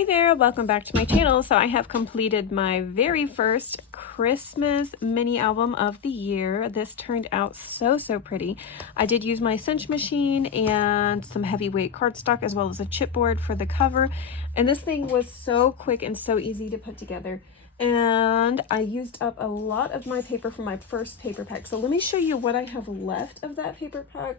Hi there, welcome back to my channel. So I have completed my very first Christmas mini album of the year. This turned out so pretty. I did use my cinch machine and some heavyweight cardstock as well as a chipboard for the cover. And this thing was so quick and so easy to put together. And I used up a lot of my paper from my first paper pack. So let me show you what I have left of that paper pack.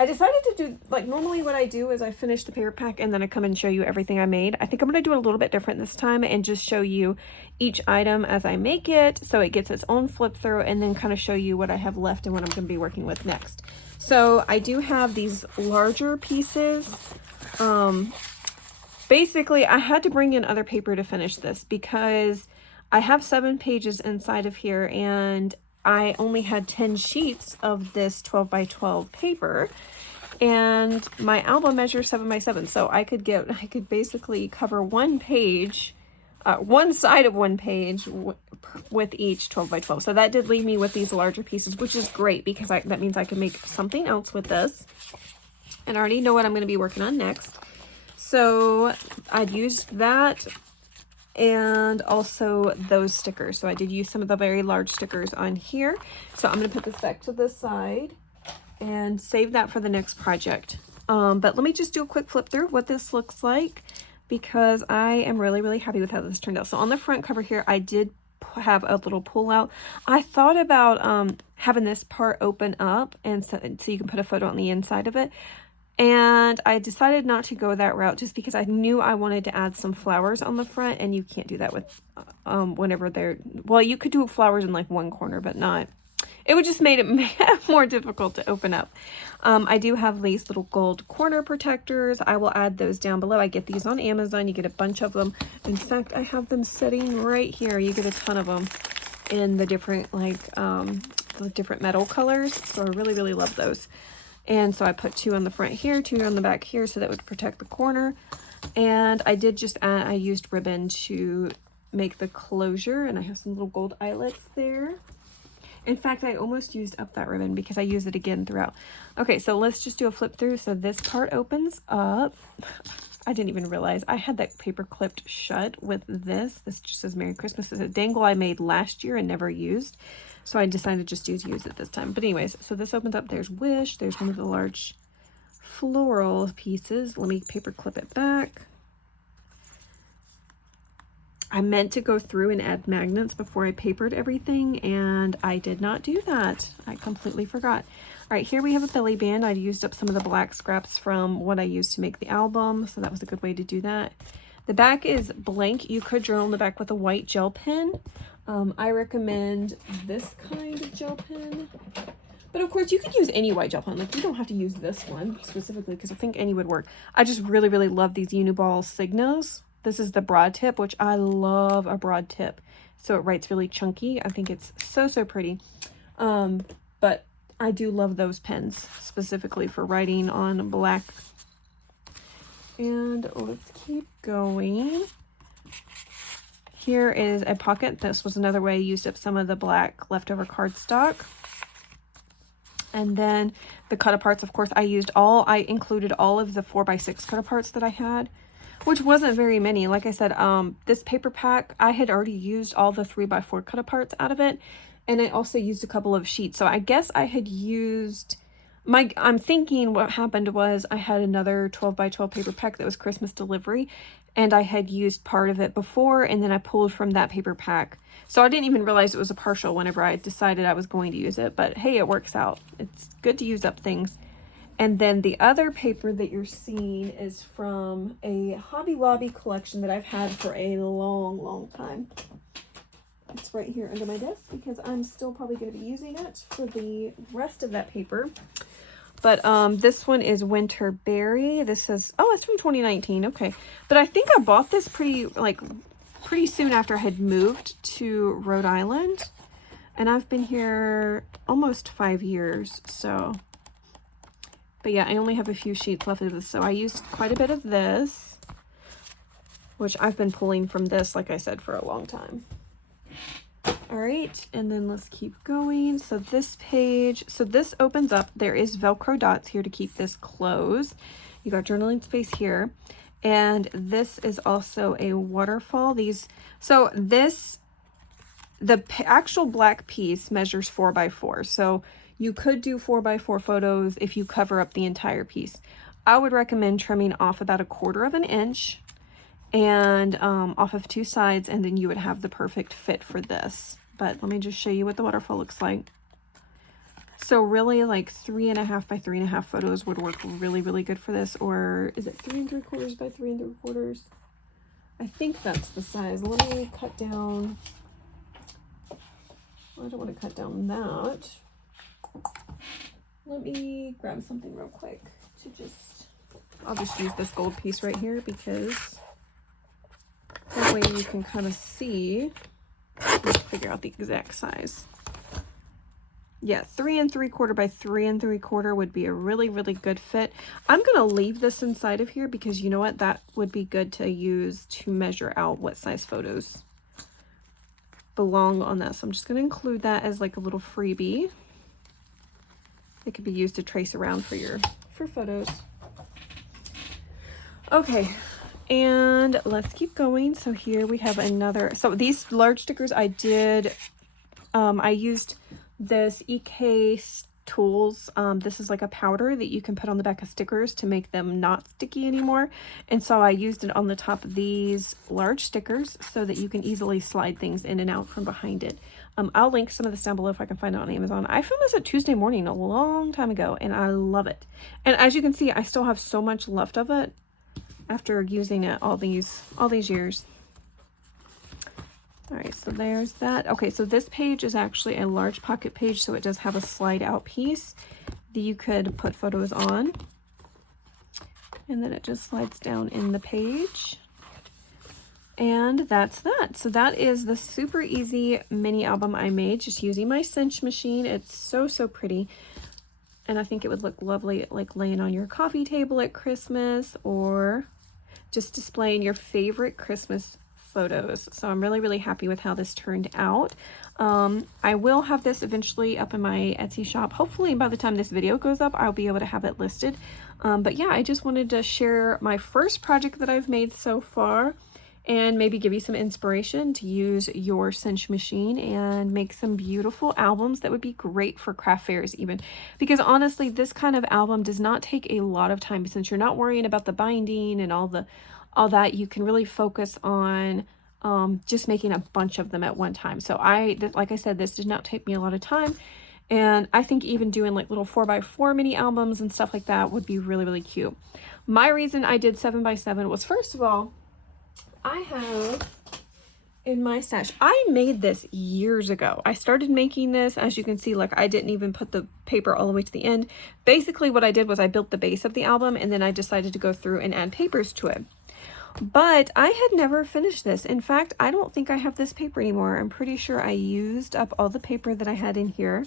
I decided to do, like, normally what I do is I finish the paper pack and then I come and show you everything I made. I think I'm going to do it a little bit different this time and just show you each item as I make it so it gets its own flip through, and then kind of show you what I have left and what I'm going to be working with next. So I do have these larger pieces. Basically I had to bring in other paper to finish this because I have 7 pages inside of here and I only had 10 sheets of this 12 by 12 paper, and my album measures 7 by 7. So I could basically cover one page, one side of one page with each 12 by 12. So that did leave me with these larger pieces, which is great because that means I can make something else with this. And I already know what I'm going to be working on next. So I'd used that and also those stickers. So I did use some of the very large stickers on here. So I'm going to put this back to the side and save that for the next project. But let me just do a quick flip through what this looks like because I am really happy with how this turned out. So on the front cover here, I did have a little pull out. I thought about having this part open up and so you can put a photo on the inside of it. And I decided not to go that route just because I knew I wanted to add some flowers on the front, and you can't do that with whenever they're, well, you could do flowers in like one corner, but not, it would just made it more difficult to open up. I do have these little gold corner protectors. I will add those down below. I get these on Amazon. You get a bunch of them. In fact, I have them sitting right here. You get a ton of them in the different the different metal colors. So I really love those. And so I put 2 on the front here, 2 on the back here, so that would protect the corner. And I did just add, I used ribbon to make the closure, and I have some little gold eyelets there. In fact, I almost used up that ribbon because I use it again throughout. Okay, so let's just do a flip through. So this part opens up. I didn't even realize I had that paper clipped shut with this. This just says Merry Christmas. It's a dangle I made last year and never used. So I decided just to use it this time. But anyways, so this opens up. There's Wish. There's one of the large floral pieces. Let me paper clip it back. I meant to go through and add magnets before I papered everything, and I did not do that. I completely forgot. All right, here we have a belly band. I used up some of the black scraps from what I used to make the album, so that was a good way to do that. The back is blank. You could journal in the back with a white gel pen. I recommend this kind of gel pen. But of course, you could use any white gel pen. Like, you don't have to use this one specifically because I think any would work. I just really love these Uniball Signas. This is the broad tip, which I love a broad tip. So it writes really chunky. I think it's so pretty. But I do love those pens specifically for writing on black. And let's keep going. Here is a pocket. This was another way I used up some of the black leftover cardstock. And then the cut-aparts, of course, I included all of the 4x6 cut-aparts that I had, which wasn't very many. Like I said, this paper pack, I had already used all the 3x4 cut-aparts out of it, and I also used a couple of sheets. So I guess I had used I'm thinking what happened was I had another 12 by 12 paper pack that was Christmas delivery, and I had used part of it before, and then I pulled from that paper pack. So I didn't even realize it was a partial whenever I decided I was going to use it, but hey, it works out. It's good to use up things. And then the other paper that you're seeing is from a Hobby Lobby collection that I've had for a long time. It's right here under my desk because I'm still probably going to be using it for the rest of that paper. But this one is Winter Berry. This says, oh, it's from 2019. Okay. But I think I bought this pretty soon after I had moved to Rhode Island. And I've been here almost 5 years. So, but yeah, I only have a few sheets left of this. So I used quite a bit of this, which I've been pulling from this, like I said, for a long time. All right, and then let's keep going. So this page, so this opens up. There is Velcro dots here to keep this closed. You got journaling space here. And this is also a waterfall. So this, the actual black piece measures 4 by 4. So you could do 4 by 4 photos if you cover up the entire piece. I would recommend trimming off about 1/4 of an inch and off of 2 sides, and then you would have the perfect fit for this. But let me just show you what the waterfall looks like. So really, like 3.5 by 3.5 photos would work really, really good for this. Or is it 3 3/4 by 3 3/4? I think that's the size. Let me cut down. Well, I don't want to cut down that. Let me grab something real quick to just, I'll just use this gold piece right here because that way you can kind of see, figure out the exact size. Yeah, 3 3/4 by 3 3/4 would be a really, really good fit. I'm going to leave this inside of here because you know what? That would be good to use to measure out what size photos belong on that. So I'm just going to include that as like a little freebie. It could be used to trace around for photos. Okay, and let's keep going. So here we have another. So these large stickers I did, I used this EK Tools. This is like a powder that you can put on the back of stickers to make them not sticky anymore. And so I used it on the top of these large stickers so that you can easily slide things in and out from behind it. I'll link some of this down below if I can find it on Amazon. I filmed this at Tuesday morning a long time ago and I love it. And as you can see, I still have so much left of it after using it all these years. All right, so there's that. Okay, so this page is actually a large pocket page, so it does have a slide out piece that you could put photos on. And then it just slides down in the page. And that's that. So that is the super easy mini album I made just using my cinch machine. It's so, so pretty. And I think it would look lovely like laying on your coffee table at Christmas or just displaying your favorite Christmas photos. So I'm really, really happy with how this turned out. I will have this eventually up in my Etsy shop. Hopefully by the time this video goes up, I'll be able to have it listed. But yeah, I just wanted to share my first project that I've made so far and maybe give you some inspiration to use your cinch machine and make some beautiful albums that would be great for craft fairs even. Because honestly, this kind of album does not take a lot of time since you're not worrying about the binding and all that. You can really focus on just making a bunch of them at one time. So like I said, this did not take me a lot of time. And I think even doing like little 4x4 mini albums and stuff like that would be really, really cute. My reason I did 7x7 was, first of all, I have in my stash, I made this years ago. I started making this, as you can see, like I didn't even put the paper all the way to the end. Basically what I did was I built the base of the album and then I decided to go through and add papers to it. But I had never finished this. In fact, I don't think I have this paper anymore. I'm pretty sure I used up all the paper that I had in here.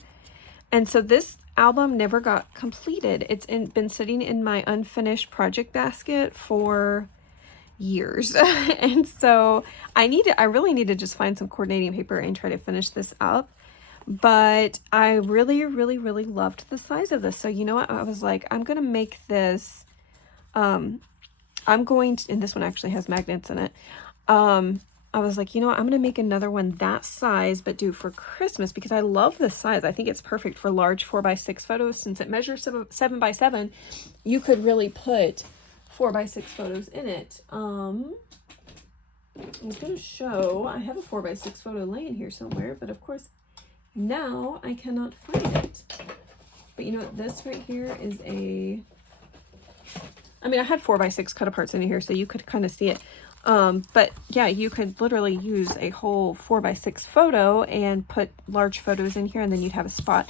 And so this album never got completed. It's been sitting in my unfinished project basket for years. And so I really need to just find some coordinating paper and try to finish this up. But I really, really, really loved the size of this. So you know what? I was like, I'm going to make this, and this one actually has magnets in it. I was like, you know what? I'm going to make another one that size, but do for Christmas because I love this size. I think it's perfect for large 4x6 photos. Since it measures 7x7, you could really put 4x6 photos in it. I'm going to show, I have a 4x6 photo laying here somewhere, but of course now I cannot find it. But you know what? This right here is I had 4x6 cut aparts in here, so you could kind of see it. But yeah, you could literally use a whole 4x6 photo and put large photos in here, and then you'd have a spot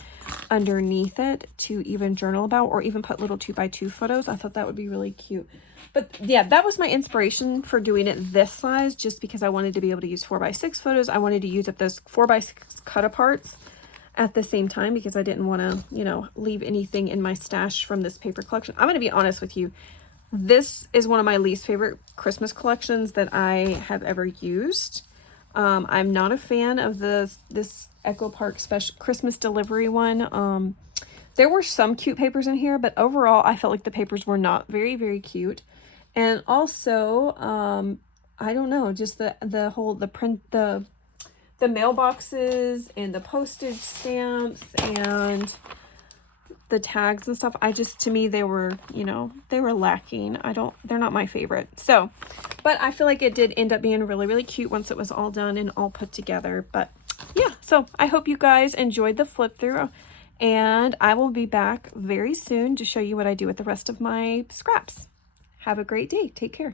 underneath it to even journal about, or even put little 2x2 photos. I thought that would be really cute. But yeah, that was my inspiration for doing it this size, just because I wanted to be able to use 4x6 photos. I wanted to use up those 4x6 cut aparts at the same time because I didn't want to, leave anything in my stash from this paper collection. I'm going to be honest with you. This is one of my least favorite Christmas collections that I have ever used. I'm not a fan of this Echo Park special Christmas delivery one. There were some cute papers in here, but overall I felt like the papers were not very, very cute. And also, I don't know, just the mailboxes and the postage stamps and the tags and stuff. To me, they were, they were lacking. They're not my favorite. So, but I feel like it did end up being really, really cute once it was all done and all put together. But yeah, so I hope you guys enjoyed the flip through, and I will be back very soon to show you what I do with the rest of my scraps. Have a great day. Take care.